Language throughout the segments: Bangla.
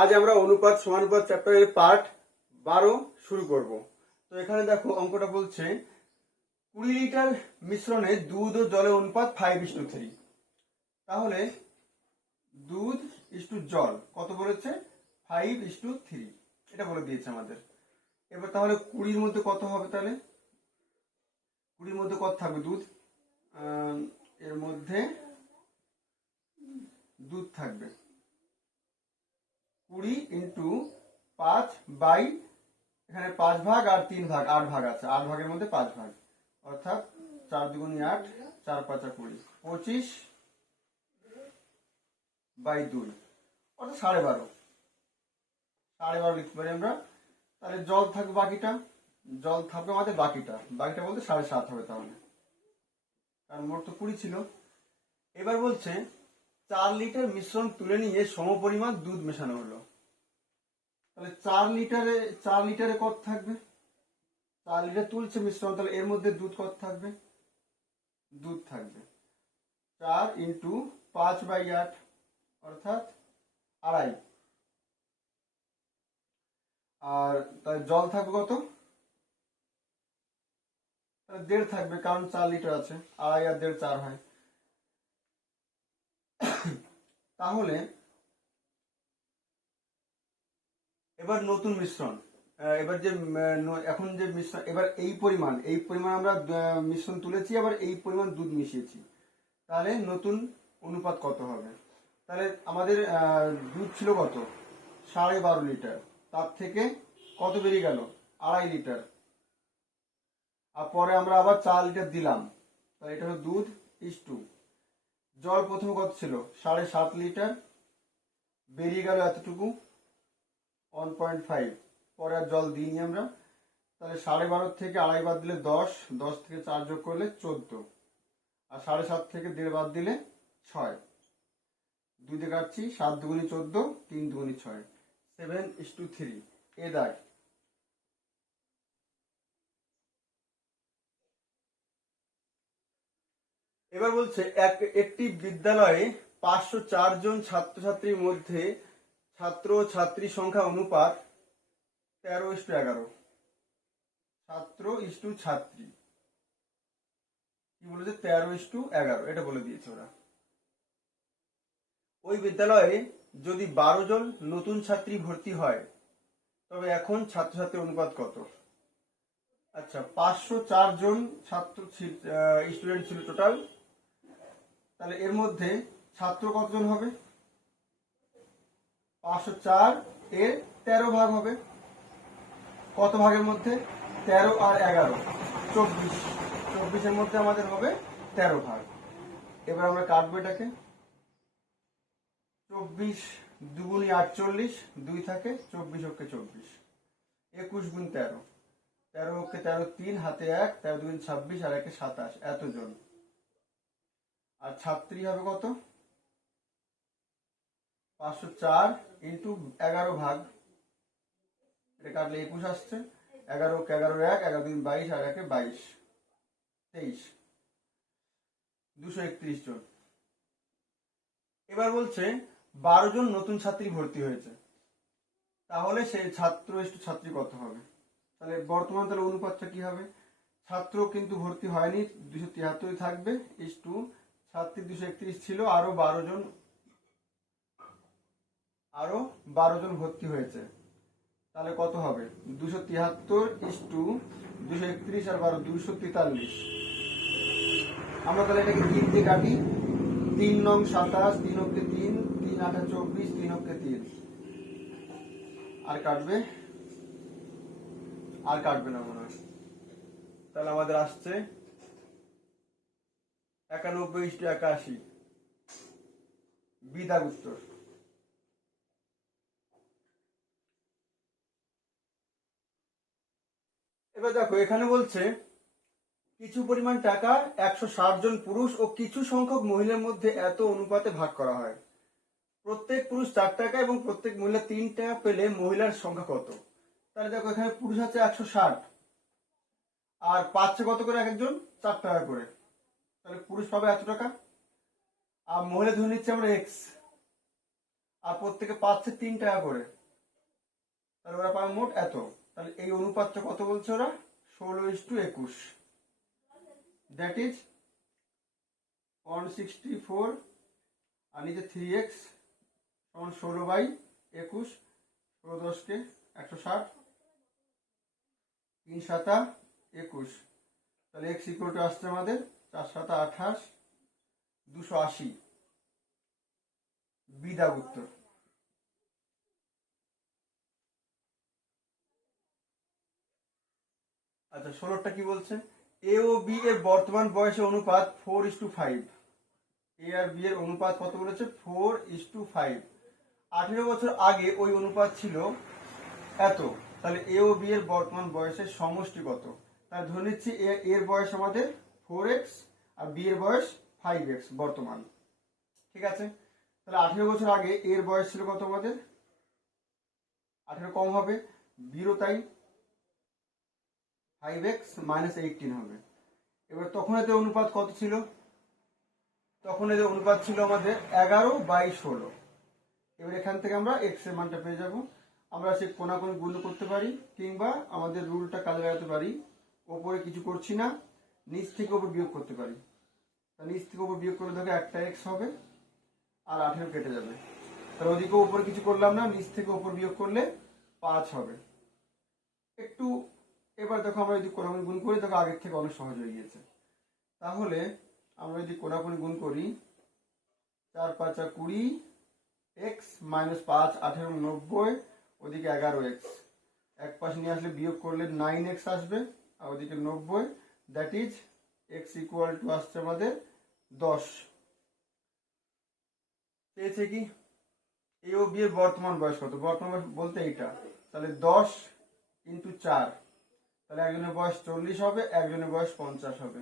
আজ আমরা অনুপাত সমানুপাত চ্যাপ্টারের পার্ট 12 শুরু করব। তো এখানে দেখো অঙ্কটা বলছে 20 লিটার মিশ্রণে দুধ ও জলের অনুপাত 5:3। তাহলে দুধ ইস্টু জল কত বলেছে? 5:3 এটা বলে দিয়েছে আমাদের। এবার তাহলে 20-র মধ্যে কত হবে? তাহলে 20-র মধ্যে কত থাকবে? দুধ, এর মধ্যে দুধ থাকবে 20 ইন্টু 5 বাই, এখানে 5 ভাগ আর 3 ভাগ, 8 ভাগ আছে, 8 ভাগের মধ্যে 5 ভাগ, অর্থাৎ 4 দুগুণে 8, 4 5 20, 25 বাই 2, অর্থাৎ 12.5। 12.5 লিখতে পারি আমরা। তাহলে জল থাকবে বাকিটা, জল থাকবে আমাদের বাকিটা বলতে 7.5 হবে তাহলে, কারণ মোট তো 20 ছিল। এবার বলছে 4 লিটার মিশ্রণ তুলে নিয়ে সমপরিমাণ দুধ মেশানো হলো। তাহলে 4 লিটারে কত থাকবে? 4 লিটার তুলছে মিশ্রণ, তাহলে এর মধ্যে দুধ কত থাকবে? দুধ থাকবে 4 ইন্টু 5/8, অর্থাৎ 2.5। আর তাহলে জল থাকবে কত? তাহলে 1.5 থাকবে, কারণ 4 লিটার আছে, 2.5 আর 1.5 4 হয়। তাহলে এবার নতুন মিশ্রণ, এবার যে এখন যে মিশ্রণ, এবার এই পরিমাণ আমরা মিশ্রণ তুলেছি, আবার এই পরিমাণ দুধ মিশিয়েছি, তাহলে নতুন অনুপাত কত হবে? তাহলে আমাদের দুধ ছিল কত? 12.5 লিটার, তার থেকে কত বেরিয়ে গেল? 2.5 লিটার। আর পরে আমরা আবার 4 লিটার দিলাম, তাহলে এটা হলো দুধ ইস্টু জল। প্রথমে কত ছিল? 7.5 লিটার, বেরিয়ে গেল এতটুকু 1.5। পরে আর জল দিইনি আমরা, তাহলে 12.5 থেকে 2.5 বাদ দিলে 10, 10 থেকে 4 যোগ করলে 14, আর 7.5 থেকে 1.5 বাদ দিলে 6। 2 দিয়ে কাটছি, 7 দুগুণি 14, 3 দুগুণি 6, 7:3 এ দাগ। এবার বলছে একটি বিদ্যালয়ে 504 জন ছাত্রছাত্রীর মধ্যে ছাত্র ও ছাত্রী সংখ্যা অনুপাত 13:11। ছাত্র ইস্টু ছাত্রী কি বলেছে? 13:11 এটা বলে দিয়েছে ওরা। ওই বিদ্যালয়ে যদি 12 জন নতুন ছাত্রী ভর্তি হয়, তবে এখন ছাত্রছাত্রীর অনুপাত কত? আচ্ছা, 504 জন ছাত্র স্টুডেন্ট ছিল টোটাল, তাহলে এর মধ্যে ছাত্র কতজন হবে? 504 এর 13 ভাগ হবে। কত ভাগের মধ্যে? 13 আর 11, 24। 24-এর মধ্যে আমাদের হবে 13 ভাগ। এবার আমরা কাটবো এটাকে। 24 দুগুণি 48, 2 থাকে, 24 অক্ষে 24, 21 গুণ 13, 13 অক্ষে 13, 3 হাতে 1, 13 দুগুণ 26 আর 1 27, এতজন। আর ছাত্রী হবে কত? 504 ইন্টু 11 ভাগ, এটা কাটলে 21 আসছে, 11 অক্ষে 11, 1, 11 দুগুণ 22 আর 1 22, 23, 231 জন। এবার বলছে 12 জন নতুন ছাত্রী ভর্তি হয়েছে, তাহলে সেই ছাত্র ইস্টু ছাত্রী কত হবে? তাহলে বর্তমান তাহলে অনুপাতটা কি হবে? ছাত্র কিন্তু ভর্তি হয়নি, 273 থাকবে, ইস্টু ছাত্রী 231 ছিল, আরো 12 জন ভর্তি হয়েছে, তাহলে কত হবে? 273 ইস্টু 231 আর 12, 243। আমরা তাহলে এটাকে 3 দিয়ে কাটি, 3 নং 27, 3 অক্ষে 3, 3 8 24, 3 অক্ষে 3, আর কাটবে না মনে হয়। তাহলে আমাদের আসছে 91:81, বিদাগ উত্তর। এবার দেখো এখানে বলছে কিছু পরিমাণ টাকা 160 জন পুরুষ ও কিছু সংখ্যক মহিলার মধ্যে এত অনুপাতে ভাগ করা হয়। প্রত্যেক পুরুষ 4 টাকা এবং প্রত্যেক মহিলা 3 টাকা পেলে মহিলার সংখ্যা কত? তাহলে দেখো এখানে পুরুষ আছে 160, আর পাচ্ছে কত করে? এক একজন 4 টাকা করে, তাহলে পুরুষ পাবে এত টাকা, আর মহিলা ধরে নিচ্ছে আমরা এক্স, আর প্রত্যেকে পাচ্ছে 3 টাকা করে, তাহলে ওরা পাবে মোট এত। তাহলে এই অনুপাতটা কত বলছে ওরা? 16:21, দ্যাট ইজ 164, আর নিচে 3x সমান 16/21, 16×10 160, 3 7 21, তাহলে x ইকুয়াল টু আসছে আমাদের 4 7 28, 280, বি দাগ উত্তর। আচ্ছা 16টা কি বলছে? এ ও বি এর বর্তমান বয়সের অনুপাত 4:5। এ আর বি এর অনুপাত কত বলেছে? 4:5। 18 বছর আগে ওই অনুপাত ছিল এত, তাহলে এ ও বি এর বর্তমান বয়সের সমষ্টি কত? তাহলে ধরে নিচ্ছি এর বয়স আমাদের 4x আর বি এর বয়স 5x বর্তমান, ঠিক আছে? তাহলে 18 বছর আগে এর বয়স ছিল কত আমাদের? 18 কম হবে, বিরও তাই, 5x - 18 হবে। এবার তখন এতে অনুপাত কত ছিল? তখন এদের অনুপাত ছিল আমাদের 11/16। এবার এখান থেকে আমরা x এর মানটা পেয়ে যাব। আমরা সে কোনাকুনি গুণ করতে পারি, কিংবা আমাদের রুলটা কাজে লাগাতে পারি। ওপরে কিছু করছি না, নিচ থেকে উপর বিয়োগ করতে পারি। নিচ থেকে উপর বিয়োগ করলে দেখো একটা x হবে, আর 18 কেটে যাবে। তাহলে ওদিকে উপরে কিছু করলাম না, নিচ থেকে উপর বিয়োগ করলে 5 হবে। একটু এবার দেখো আমরা যদি কোনাকুনি গুণ করি, দেখো আগের থেকে অনেক সহজ হয়ে গিয়েছে। তাহলে আমরা যদি কোনাকুনি গুণ করি, 4 5 20, x - 5 18 90, ওদিকে 11x, এক পাশে নিয়ে আসলে বিয়োগ করলে 9x আসবে, আর ওদিকে 90, that is x equal two আসছে আমাদের 10। পেয়েছে কি? এ ও বি এর বর্তমান বয়স কত? বর্তমান বয়স বলতে এইটা, তাহলে 10 × 4, তাহলে একজনের বয়স 40 হবে, একজনের বয়স 50 হবে।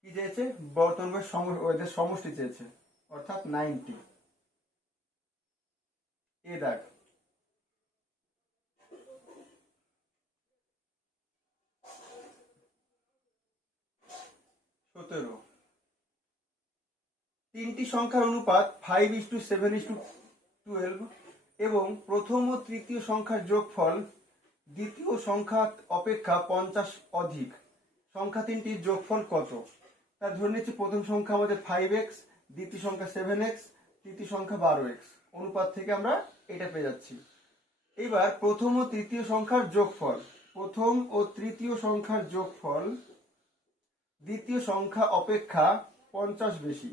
কি চেয়েছে? বর্তমান বয়স ওদের সমষ্টি চেয়েছে, অর্থাৎ 90। এ দেখ, 17, তিনটি সংখ্যার অনুপাত 5:7:12 এবং প্রথম ও তৃতীয় সংখ্যার যোগফল দ্বিতীয় সংখ্যা অপেক্ষা 50 অধিক। সংখ্যা তিনটির যোগফল কত? তার ধরে নিচ্ছি প্রথম সংখ্যা আমাদের 5x, দ্বিতীয় সংখ্যা 7x, তৃতীয় সংখ্যা 12x। অনুপাত থেকে আমরা এটা পেয়ে যাচ্ছি। এবার প্রথম ও তৃতীয় সংখ্যার যোগফল, প্রথম ও তৃতীয় সংখ্যার যোগফল দ্বিতীয় সংখ্যা অপেক্ষা 50 বেশি।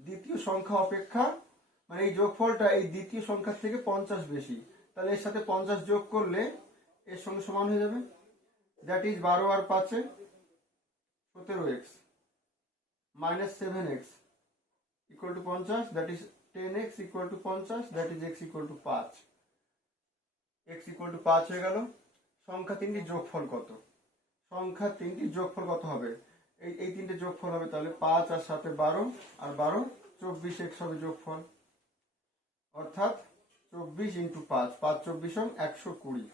দ্বিতীয় সংখ্যা অপেক্ষা মানে এই যোগফলটা এই দ্বিতীয় সংখ্যার থেকে 50 বেশি, তাহলে এর সাথে 50 যোগ করলে এর সঙ্গে সমান হয়ে যাবে, দ্যাট ইজ 12 আর 5 17x - 7x equal to 50, that is 10x equal to 50, that is x equal to 5। x equal to 5 হয়ে গেল। সংখ্যা তিনটির যোগফল কত? সংখ্যা তিনটির যোগফল কত হবে? এই তিনটে যোগফল হবে, তাহলে 5 আর 7 12, আর 12 24x হবে যোগফল, অর্থাৎ 24 × 5, 5 24 120।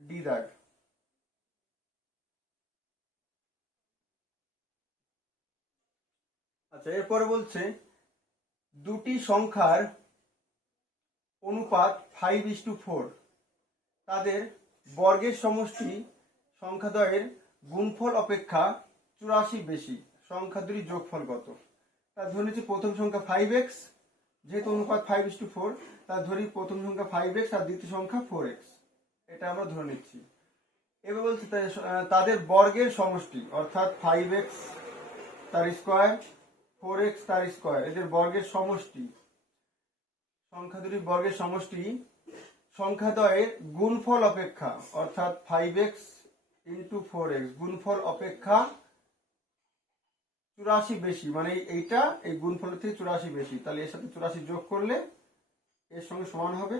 ডি দাগ। আচ্ছা এরপরে বলছে দুটি সংখ্যার অনুপাত 5:4, তাদের বর্গের সমষ্টি সংখ্যাদ্বয়ের গুণফল অপেক্ষা 84 বেশি। সংখ্যা দুটির যোগফল কত? তার ধরে নিচ্ছি প্রথম সংখ্যা 5x, যেহেতু অনুপাত 5:4, তার ধরি প্রথম সংখ্যা 5x আর দ্বিতীয় সংখ্যা 4x, এটা আমরা ধরে নিচ্ছি। এবার বলছি তাদের বর্গের সমষ্টি, অর্থাৎ 5x তার স্কোয়ার, 4x তার স্কোয়ার, এদের বর্গের সমষ্টি, সংখ্যা দুটির বর্গের সমষ্টি সংখ্যাদ্বয়ের গুণফল অপেক্ষা, অর্থাৎ 5x × 4x গুণফল অপেক্ষা 84 বেশি, মানে এইটা এই গুণফলের থেকে 84 বেশি, তাহলে এর সাথে 84 যোগ করলে এর সঙ্গে সমান হবে।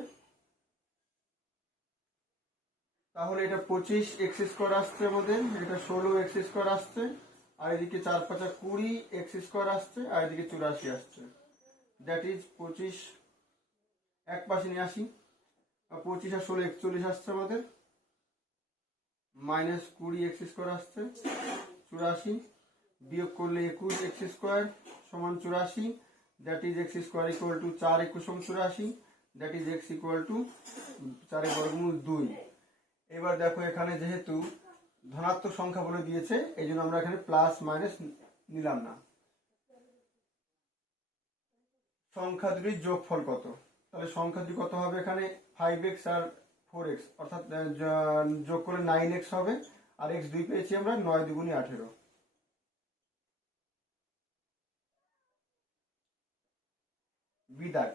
তাহলে এটা 25x² আসছে আমাদের, এটা 16x² আসছে, আর এদিকে 4 5 20x² আসছে, আর এদিকে 84 আসছে, দ্যাট ইজ 25 এক পাশে নিয়ে আসি, 25 আর 16 41 আসছে আমাদের, -20x² আসছে, 84, বিয়োগ করলে 21 এক্স স্কোয়ার সমান 84, that is x square equal to 4 21 84, that is x equal to 4 বর্গমূল 2। এবার দেখো এখানে যেহেতু ধনাত্মক সংখ্যা বলে দিয়েছে এই জন্য আমরা এখানে প্লাস মাইনাস নিলাম না। সংখ্যা দুটির যোগফল কত? তাহলে সংখ্যা দুটি কত হবে? এখানে 5x আর 4x অর্থাৎ যোগ করলে 9x হবে, আর x 2 পেয়েছি আমরা, 9 দুগুণে 18। বিদায়।